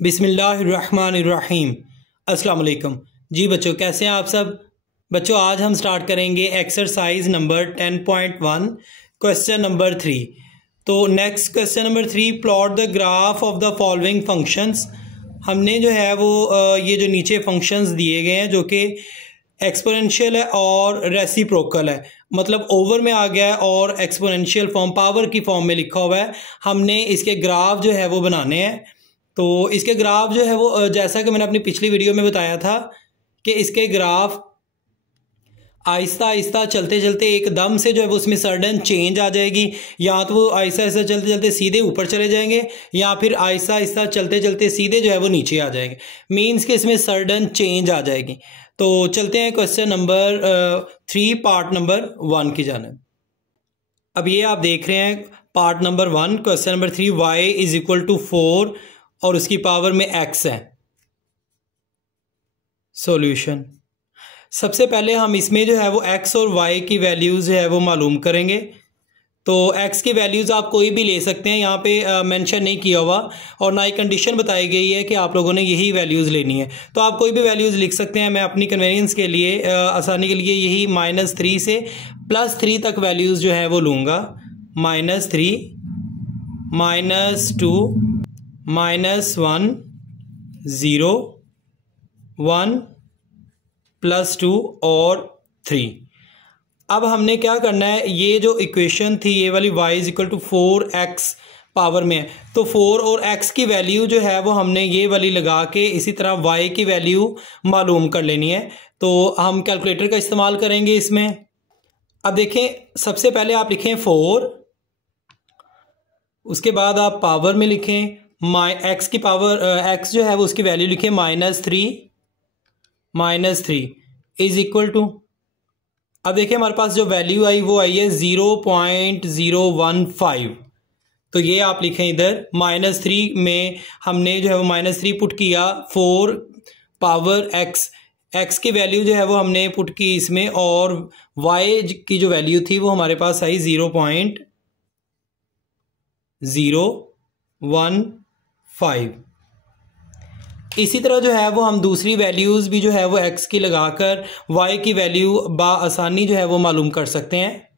बिस्मिल्लाहिर्रहमानिर्रहीम। अस्सलाम वालेकुम। जी बच्चों, कैसे हैं आप सब? बच्चों, आज हम स्टार्ट करेंगे एक्सरसाइज नंबर 10.1 क्वेश्चन नंबर 3। तो next question number 3, plot the graph of the following functions. हमने जो है वो ये जो नीचे फंक्शंस दिए गए हैं जो कि एक्सपोनेंशियल है और रेसिप्रोकल है, मतलब ओवर में आ गया है और एक्सपोनेंशियल फॉर्म पावर की फॉर्म में लिखा हुआ है। हमने इसके ग्राफ जो है वो बनाने हैं। तो इसके ग्राफ जो है वो जैसा कि मैंने अपनी पिछली वीडियो में बताया था कि इसके ग्राफ आहिस्ता आहिस्ता चलते चलते एकदम से जो है वो उसमें सडन चेंज आ जाएगी, या तो वो आहिस्ता आहिस्ता चलते चलते सीधे ऊपर चले जाएंगे या फिर आहिस्ता आहिस्ता चलते चलते सीधे जो है वो नीचे आ जाएंगे। मीन्स कि इसमें सडन चेंज आ जाएगी। तो चलते हैं क्वेश्चन नंबर 3 पार्ट नंबर 1 की जानिब। अब ये आप देख रहे हैं part number 1 question number 3, y is equal to 4 और उसकी पावर में x है। सॉल्यूशन, सबसे पहले हम इसमें जो है वो x और y की वैल्यूज़ है वो मालूम करेंगे। तो x की वैल्यूज़ आप कोई भी ले सकते हैं, यहाँ पे मेंशन नहीं किया हुआ और ना ही कंडीशन बताई गई है कि आप लोगों ने यही वैल्यूज़ लेनी है। तो आप कोई भी वैल्यूज़ लिख सकते हैं। मैं अपनी कन्वीनियंस के लिए आसानी के लिए यही -3 से +3 तक वैल्यूज़ जो है वो लूँगा। -3, -2, -1, 0, 1, +2 और 3। अब हमने क्या करना है, ये जो इक्वेशन थी ये वाली y is equal to 4x power में है, तो 4 और x की वैल्यू जो है वो हमने ये वाली लगा के इसी तरह y की वैल्यू मालूम कर लेनी है। तो हम कैलकुलेटर का इस्तेमाल करेंगे इसमें। अब देखें, सबसे पहले आप लिखें 4, उसके बाद आप पावर में लिखें x की पावर x जो है वो उसकी वैल्यू लिखें -3 इज इक्वल टू, अब देखिए हमारे पास जो वैल्यू आई वो आई है 0.015। तो ये आप लिखें इधर -3 में हमने जो है वो -3 पुट किया, 4 पावर x की वैल्यू जो है वो हमने पुट की इसमें, और y की जो वैल्यू थी वो हमारे पास आई 0.015। इसी तरह जो है वो हम दूसरी वैल्यूज़ भी जो है वो x की लगाकर y की वैल्यू आसानी जो है वो मालूम कर सकते हैं।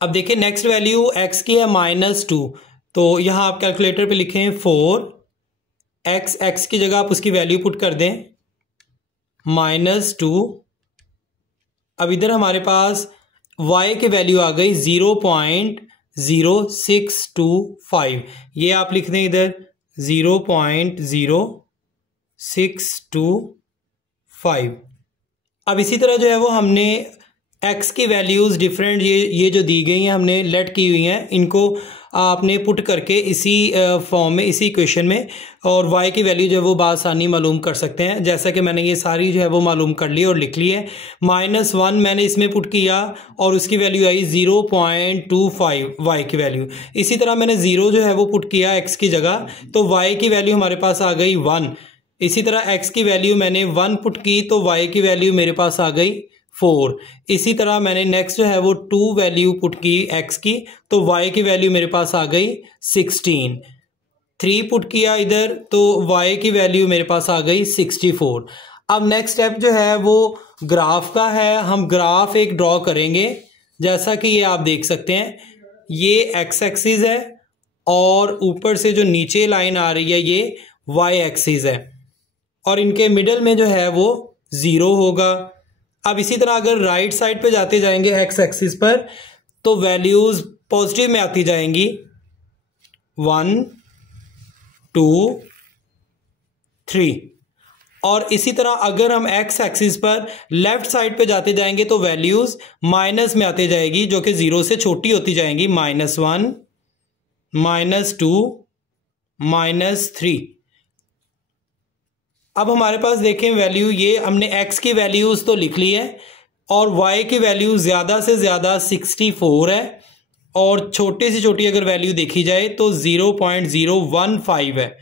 अब देखिए नेक्स्ट वैल्यू x की है -2, तो यहाँ आप कैलकुलेटर पे लिखें 4x की जगह आप उसकी वैल्यू पुट कर दें -2। अब इधर हमारे पास y की वैल्यू आ गई 0.0625, ये आप लिख दें इधर 0.0625। अब इसी तरह जो है वो हमने x की वैल्यूज़ डिफरेंट ये जो दी गई हैं हमने लेट की हुई हैं, इनको आपने पुट करके इसी फॉर्म में, इसी इक्वेशन में, और y की वैल्यू जो है वो बासानी मालूम कर सकते हैं। जैसा कि मैंने ये सारी जो है वो मालूम कर ली और लिख ली है। -1 मैंने इसमें पुट किया और उसकी वैल्यू आई 0.25 y की वैल्यू। इसी तरह मैंने 0 जो है वो पुट किया x की जगह, तो y की वैल्यू हमारे पास आ गई 1। इसी तरह x की वैल्यू मैंने 1 पुट की तो y की वैल्यू मेरे पास आ गई 4। इसी तरह मैंने नेक्स्ट जो है वो 2 वैल्यू पुट की x की, तो y की वैल्यू मेरे पास आ गई 16। 3 पुट किया इधर तो y की वैल्यू मेरे पास आ गई 64। अब नेक्स्ट स्टेप जो है वो ग्राफ का है। हम ग्राफ एक ड्रॉ करेंगे, जैसा कि ये आप देख सकते हैं, ये x एक्सिस है और ऊपर से जो नीचे लाइन आ रही है ये y एक्सिस है, और इनके मिडल में जो है वो 0 होगा। अब इसी तरह अगर राइट साइड पे जाते जाएंगे x एक्सिस पर, तो वैल्यूज़ पॉजिटिव में आती जाएंगी 1, 2, 3। और इसी तरह अगर हम x एक्सिस पर लेफ्ट साइड पे जाते जाएंगे तो वैल्यूज़ माइनस में आती जाएगी, जो कि 0 से छोटी होती जाएंगी, -1, -2, -3। अब हमारे पास देखें वैल्यू, ये हमने x की वैल्यूज़ तो लिख ली है और y की वैल्यू ज़्यादा से ज़्यादा 64 है, और छोटी से छोटी अगर वैल्यू देखी जाए तो 0.015 है।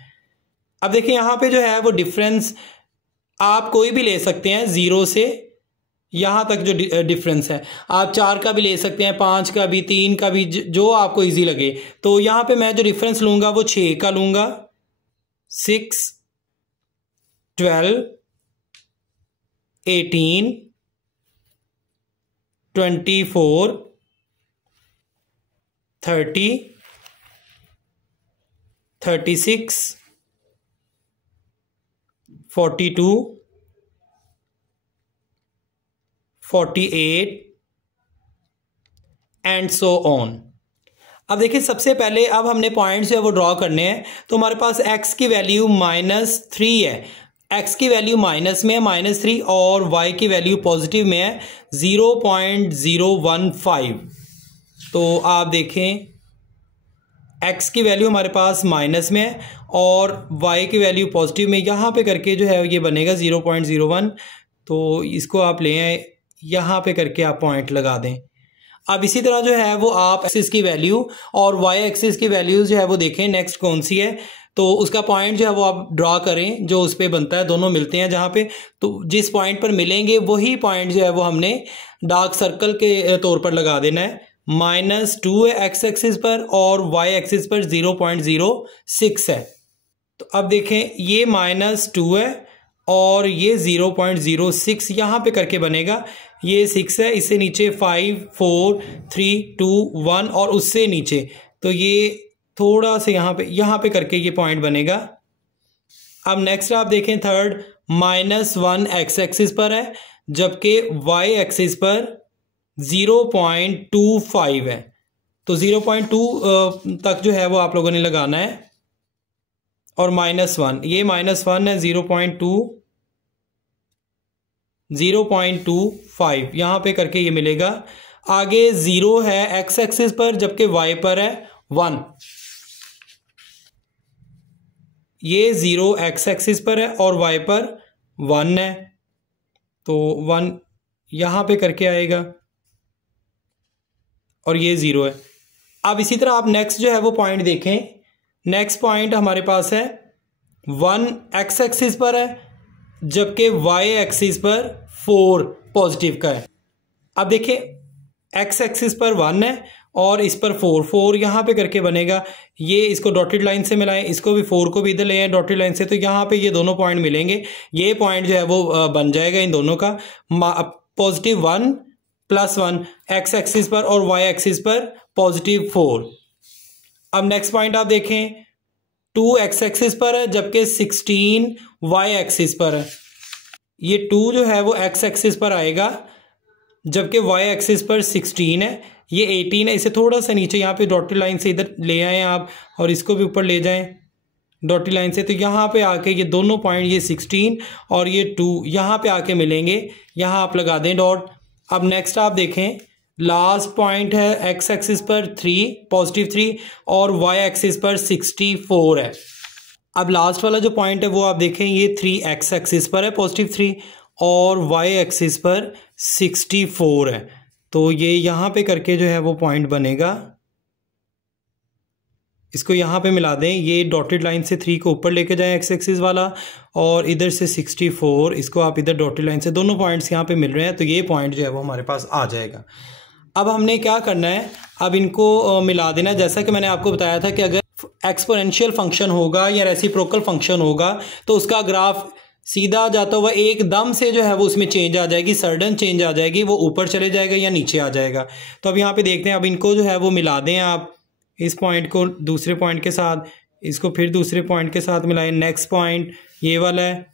अब देखिए यहाँ पे जो है वो डिफरेंस आप कोई भी ले सकते हैं, 0 से यहाँ तक जो डिफरेंस है, आप 4 का भी ले सकते हैं, 5 का भी, 3 का भी, जो आपको ईजी लगे। तो यहाँ पे मैं जो डिफरेंस लूँगा वो 6 का लूँगा, 6 12, 18, 24, 30, 36, 42, 48 एंड सो ऑन। अब देखिए सबसे पहले अब हमने पॉइंट्स जो है वो ड्रॉ करने हैं। तो हमारे पास x की वैल्यू -3 है, x की वैल्यू माइनस में है -3 और y की वैल्यू पॉजिटिव में है 0.015। तो आप देखें x की वैल्यू हमारे पास माइनस में है और y की वैल्यू पॉजिटिव में, यहाँ पे करके जो है ये बनेगा 0.01। तो इसको आप ले आए, यहाँ पे करके आप पॉइंट लगा दें। अब इसी तरह जो है वो आप एक्सिस की वैल्यू और y एक्सिस की वैल्यूज जो है वो देखें नेक्स्ट कौन सी है, तो उसका पॉइंट जो है वो आप ड्रॉ करें जो उस पर बनता है, दोनों मिलते हैं जहाँ पे, तो जिस पॉइंट पर मिलेंगे वही पॉइंट जो है वो हमने डार्क सर्कल के तौर पर लगा देना है। -2 है x एक्सिस पर और y एक्सिस पर 0.06 है। तो अब देखें ये -2 है और ये 0.06 यहाँ पे करके बनेगा, ये 6 है, इससे नीचे 5, 4, 3, 2, 1 और उससे नीचे, तो ये थोड़ा सा यहाँ पे करके ये पॉइंट बनेगा। अब नेक्स्ट आप देखें थर्ड, -1 x एक्सिस पर है जबकि y एक्सिस पर 0.25 है। तो 0.2 तक जो है वो आप लोगों ने लगाना है और -1, ये -1 है, 0.25 यहाँ पे करके ये मिलेगा। आगे 0 है x एक्सिस पर जबकि y पर है 1, ये 0 x एक्सिस पर है और y पर 1 है, तो 1 यहाँ पे करके आएगा और ये 0 है। अब इसी तरह आप नेक्स्ट जो है वो पॉइंट देखें, नेक्स्ट पॉइंट हमारे पास है 1 x एक्सिस पर है जबकि y एक्सिस पर 4 पॉजिटिव का है। अब देखिए x एक्सिस पर 1 है और इस पर 4 यहाँ पे करके बनेगा। ये इसको डॉटेड लाइन से मिलाएं, इसको भी 4 को भी इधर ले आए डॉटेड लाइन से, तो यहाँ पे ये दोनों पॉइंट मिलेंगे। ये पॉइंट जो है वो बन जाएगा इन दोनों का +1 +1 x एक्सिस पर और y एक्सिस पर +4। अब नेक्स्ट पॉइंट आप देखें 2 x एक्सिस पर है जबकि 16 y एक्सिस पर है। ये 2 जो है वो x एक्सिस पर आएगा जबकि y एक्सिस पर 16 है, ये 18 है, इसे थोड़ा सा नीचे यहाँ पे डॉटेड लाइन से इधर ले आए आप और इसको भी ऊपर ले जाएं डॉटेड लाइन से, तो यहाँ पे आके ये दोनों पॉइंट, ये 16 और ये 2 यहाँ पे आके मिलेंगे, यहाँ आप लगा दें डॉट। अब नेक्स्ट आप देखें लास्ट पॉइंट है x एक्सिस पर 3 +3 और y एक्सिस पर 64 है। अब लास्ट वाला जो पॉइंट है वो आप देखें, ये 3 x एक्सिस पर है +3 और y एक्सिस पर 64 है, तो ये यहाँ पे करके जो है वो पॉइंट बनेगा। इसको यहाँ पे मिला दें, ये डॉटेड लाइन से 3 को ऊपर लेके जाएं x एक्सिस वाला और इधर से 64, इसको आप इधर डॉटेड लाइन से, दोनों पॉइंट्स यहाँ पे मिल रहे हैं, तो ये पॉइंट जो है वो हमारे पास आ जाएगा। अब हमने क्या करना है, अब इनको मिला देना। जैसा कि मैंने आपको बताया था कि अगर एक्सपोनेंशियल फंक्शन होगा या रेसिप्रोकल फंक्शन होगा तो उसका ग्राफ सीधा जाता हुआ एकदम से जो है वो उसमें चेंज आ जाएगी, सडन चेंज आ जाएगी, वो ऊपर चले जाएगा या नीचे आ जाएगा। तो अब यहाँ पे देखते हैं, अब इनको जो है वो मिला दें आप, इस पॉइंट को दूसरे पॉइंट के साथ, इसको फिर दूसरे पॉइंट के साथ मिलाएं। नेक्स्ट पॉइंट ये वाला है,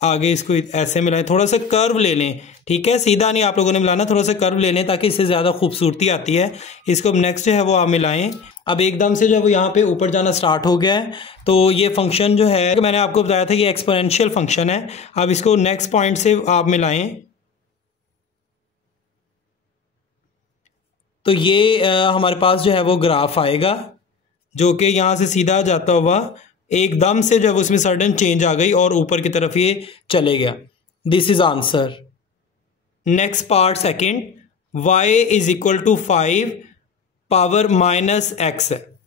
आगे इसको ऐसे मिलाएं, थोड़ा सा कर्व ले लें, ठीक है, सीधा नहीं आप लोगों ने मिलाना, थोड़ा सा कर्व ले लें ताकि इससे ज़्यादा खूबसूरती आती है। इसको नेक्स्ट जो है वो आप मिलाएं। अब एकदम से जो है वो यहाँ पे ऊपर जाना स्टार्ट हो गया है, तो ये फंक्शन जो है मैंने आपको बताया था ये एक्सपोनेंशियल फंक्शन है। अब इसको नेक्स्ट पॉइंट से आप मिलाएं, तो ये हमारे पास जो है वो ग्राफ आएगा जो कि यहाँ से सीधा जाता हुआ एकदम से जो है उसमें सडन चेंज आ गई और ऊपर की तरफ ये चले गया। This is answer. Next part second, y = 5 power -x है।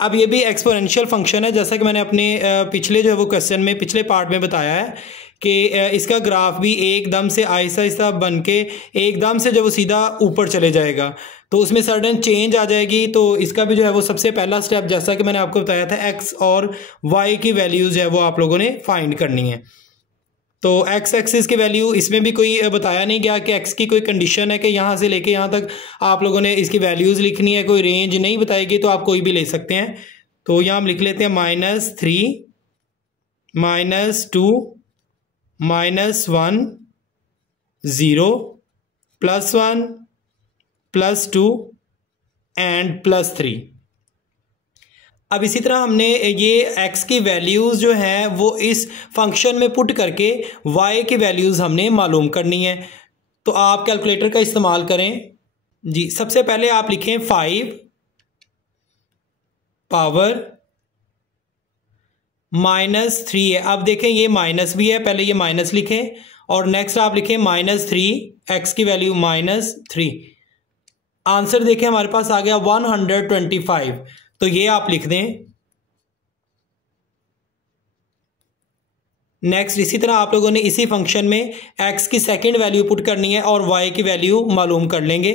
अब ये भी एक्सपोनेंशियल फंक्शन है, जैसा कि मैंने अपने पिछले जो है वो क्वेश्चन में, पिछले पार्ट में बताया है कि इसका ग्राफ भी एकदम से आहिस्ता आहिस्ता बन के एकदम से जब वो सीधा ऊपर चले जाएगा। तो उसमें सडन चेंज आ जाएगी। तो इसका भी जो है वो सबसे पहला स्टेप, जैसा कि मैंने आपको बताया था, एक्स और वाई की वैल्यूज़ है वो आप लोगों ने फाइंड करनी है। तो एक्स एक्सिस की वैल्यू इसमें भी कोई बताया नहीं गया कि एक्स की कोई कंडीशन है कि यहाँ से लेके यहाँ तक आप लोगों ने इसकी वैल्यूज़ लिखनी है, कोई रेंज नहीं बताएगी, तो आप कोई भी ले सकते हैं। तो यहाँ हम लिख लेते हैं -3, -2, -1, 0, +1, +2 एंड +3। अब इसी तरह हमने ये x की वैल्यूज़ जो हैं वो इस फंक्शन में पुट करके y की वैल्यूज़ हमने मालूम करनी है। तो आप कैलकुलेटर का इस्तेमाल करें जी। सबसे पहले आप लिखें 5 पावर -3 है। अब देखें ये माइनस भी है, पहले ये माइनस लिखें और नेक्स्ट आप लिखें -3, x की वैल्यू -3। आंसर देखें हमारे पास आ गया 125। तो ये आप लिख दें। नेक्स्ट इसी तरह आप लोगों ने इसी फंक्शन में x की सेकंड वैल्यू पुट करनी है और y की वैल्यू मालूम कर लेंगे।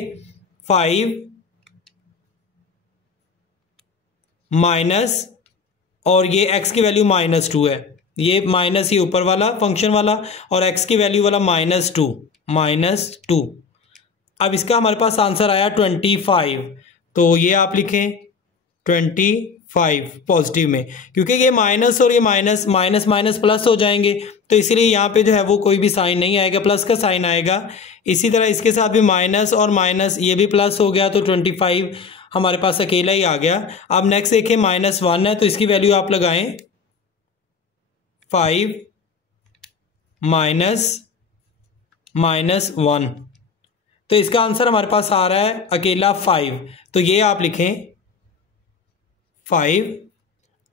5 माइनस और ये x की वैल्यू -2 है, ये माइनस ही ऊपर वाला फंक्शन वाला और x की वैल्यू वाला -2। अब इसका हमारे पास आंसर आया 25। तो ये आप लिखें 25 पॉजिटिव में, क्योंकि ये माइनस और ये माइनस माइनस प्लस हो जाएंगे, तो इसीलिए यहाँ पे जो है वो कोई भी साइन नहीं आएगा, प्लस का साइन आएगा। इसी तरह इसके साथ भी माइनस और माइनस, ये भी प्लस हो गया, तो 25 हमारे पास अकेला ही आ गया। अब नेक्स्ट देखें -1 है, तो इसकी वैल्यू आप लगाएं 5 -1, तो इसका आंसर हमारे पास आ रहा है अकेला 5। तो ये आप लिखें 5।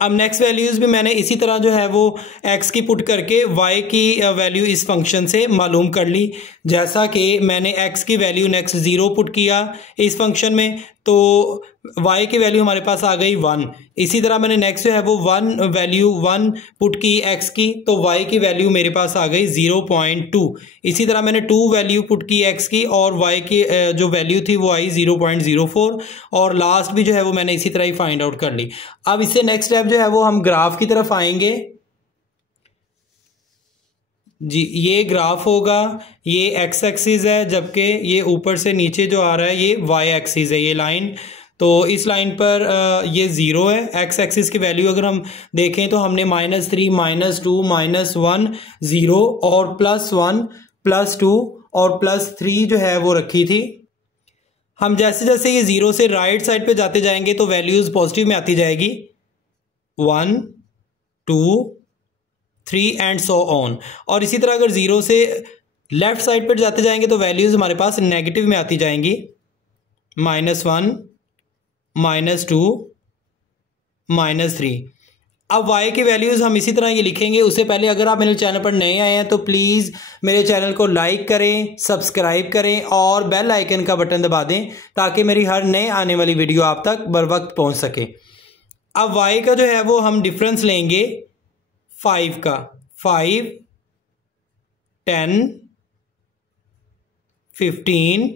अब नेक्स्ट वैल्यूज़ भी मैंने इसी तरह जो है वो x की पुट करके y की वैल्यू इस फंक्शन से मालूम कर ली। जैसा कि मैंने x की वैल्यू नेक्स्ट 0 पुट किया इस फंक्शन में, तो y की वैल्यू हमारे पास आ गई 1। इसी तरह मैंने नेक्स्ट जो है वो 1 वैल्यू 1 पुट की x की, तो y की वैल्यू मेरे पास आ गई 0.2। इसी तरह मैंने 2 वैल्यू पुट की x की और y की जो वैल्यू थी वो आई 0.04, और लास्ट भी जो है वो मैंने इसी तरह ही फाइंड आउट कर ली। अब इससे नेक्स्ट स्टेप जो है वो हम ग्राफ की तरफ आएंगे जी। ये ग्राफ होगा, ये एक्स एक्सिस है, जबकि ये ऊपर से नीचे जो आ रहा है ये वाई एक्सिस है, ये लाइन। तो इस लाइन पर ये 0 है। एक्स एक्सिस की वैल्यू अगर हम देखें तो हमने -3, -2, -1, 0 और +1, +2 और +3 जो है वो रखी थी। हम जैसे जैसे ये 0 से राइट साइड पे जाते जाएंगे तो वैल्यूज़ पॉजिटिव में आती जाएगी, 1, 2, 3 एंड सो ऑन। और इसी तरह अगर 0 से लेफ्ट साइड पर जाते जाएंगे तो वैल्यूज़ हमारे पास नेगेटिव में आती जाएंगी, -1, -2, -3। अब y की वैल्यूज़ हम इसी तरह ये लिखेंगे। उससे पहले अगर आप मेरे चैनल पर नए आए हैं तो प्लीज़ मेरे चैनल को लाइक करें, सब्सक्राइब करें और बेल आइकन का बटन दबा दें ताकि मेरी हर नए आने वाली वीडियो आप तक बर वक्त पहुँच सके। अब y का जो है वो हम डिफरेंस लेंगे 5 का, 5, 10, 15,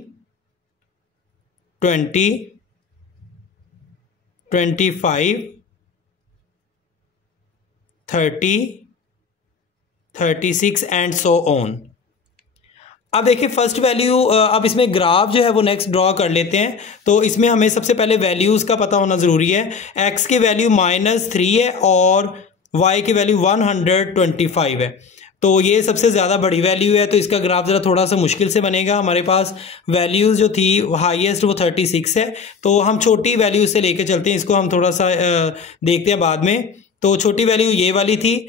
20, 25, 30, 36 एंड सो ऑन। अब देखिए फर्स्ट वैल्यू, अब इसमें ग्राफ जो है वो नेक्स्ट ड्रॉ कर लेते हैं। तो इसमें हमें सबसे पहले वैल्यूज़ का पता होना ज़रूरी है। x की वैल्यू -3 है और y की वैल्यू 125 है, तो ये सबसे ज़्यादा बड़ी वैल्यू है, तो इसका ग्राफ ज़रा थोड़ा सा मुश्किल से बनेगा। हमारे पास वैल्यूज़ जो थी हाईएस्ट वो 36 है, तो हम छोटी वैल्यू से लेके चलते हैं, इसको हम थोड़ा सा देखते हैं बाद में। तो छोटी वैल्यू ये वाली थी,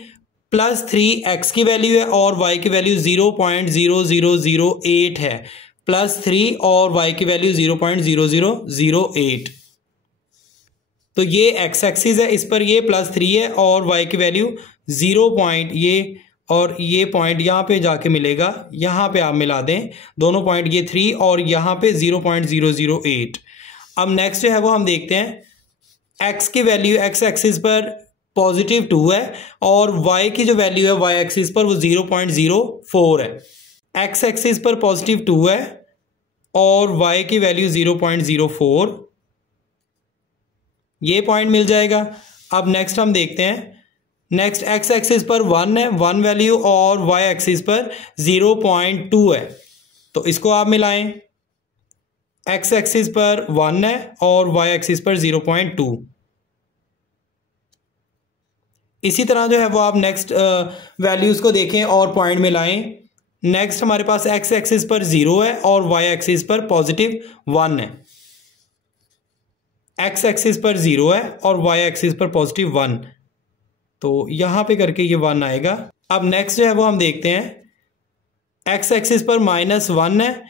+3 x की वैल्यू है और y की वैल्यू 0.0008 है, +3 और y की वैल्यू 0.0008। तो ये x एक्सिस है, इस पर ये +3 है और y की वैल्यू 0. ये और ये पॉइंट यहाँ पे जाके मिलेगा, यहाँ पे आप मिला दें दोनों पॉइंट, ये 3 और यहाँ पे 0.008। अब नेक्स्ट जो है वो हम देखते हैं, x की वैल्यू x एक्सिस पर +2 है और y की जो वैल्यू है y एक्सिस पर वो 0.04 है। x एक्सिस पर +2 है और y की वैल्यू 0.04, ये पॉइंट मिल जाएगा। अब नेक्स्ट हम देखते हैं, नेक्स्ट x एक्सिस पर 1 है, 1 वैल्यू, और y एक्सिस पर 0.2 है, तो इसको आप मिलाएं। x एक्सिस पर 1 है और y एक्सिस पर 0.2। इसी तरह जो है वो आप नेक्स्ट वैल्यूज़ को देखें और पॉइंट मिलाएं। नेक्स्ट हमारे पास x एक्सिस पर 0 है और y एक्सिस पर +1 है। x एक्सिस पर 0 है और y एक्सिस पर +1, तो यहाँ पे करके ये 1 आएगा। अब नेक्स्ट जो है वो हम देखते हैं, x एक्सिस पर -1 है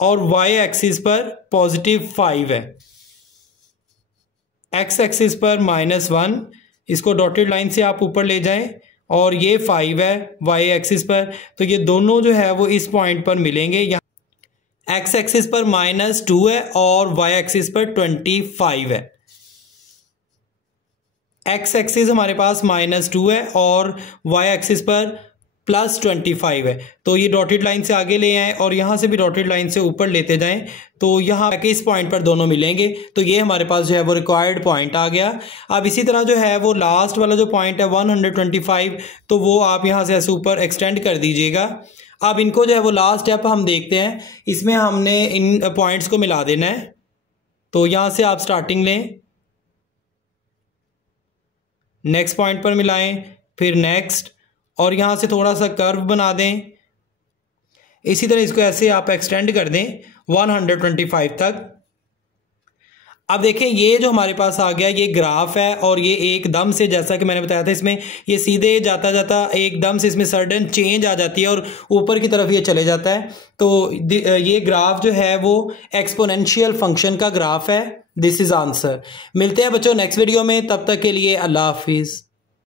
और y एक्सिस पर +5 है। x एक्सिस पर -1, इसको डॉटेड लाइन से आप ऊपर ले जाएं, और ये 5 है y एक्सिस पर, तो ये दोनों जो है वो इस पॉइंट पर मिलेंगे। यहाँ x एक्सिस पर -2 है और y एक्सिस पर 25 है। x एक्सिस हमारे पास -2 है और y एक्सिस पर +25 है, तो ये डॉटेड लाइन से आगे ले आए और यहाँ से भी डॉटेड लाइन से ऊपर लेते जाएं, तो यहाँ के इस पॉइंट पर दोनों मिलेंगे। तो ये हमारे पास जो है वो रिक्वायर्ड पॉइंट आ गया। अब इसी तरह जो है वो लास्ट वाला जो पॉइंट है 125, तो वो आप यहाँ से ऐसे ऊपर एक्सटेंड कर दीजिएगा। अब इनको जो है वो लास्ट स्टेप हम देखते हैं, इसमें हमने इन पॉइंट्स को मिला देना है। तो यहाँ से आप स्टार्टिंग लें, नेक्स्ट पॉइंट पर मिलाएं, फिर नेक्स्ट, और यहाँ से थोड़ा सा कर्व बना दें। इसी तरह इसको ऐसे आप एक्सटेंड कर दें 125 तक। अब देखें ये जो हमारे पास आ गया ये ग्राफ है, और ये एकदम से, जैसा कि मैंने बताया था, इसमें ये सीधे जाता जाता एकदम से इसमें सडन चेंज आ जाती है और ऊपर की तरफ ये चले जाता है। तो ये ग्राफ जो है वो एक्सपोनेंशियल फंक्शन का ग्राफ है। This is answer. मिलते हैं बच्चों नेक्स्ट वीडियो में, तब तक के लिए अल्लाह हाफिज़।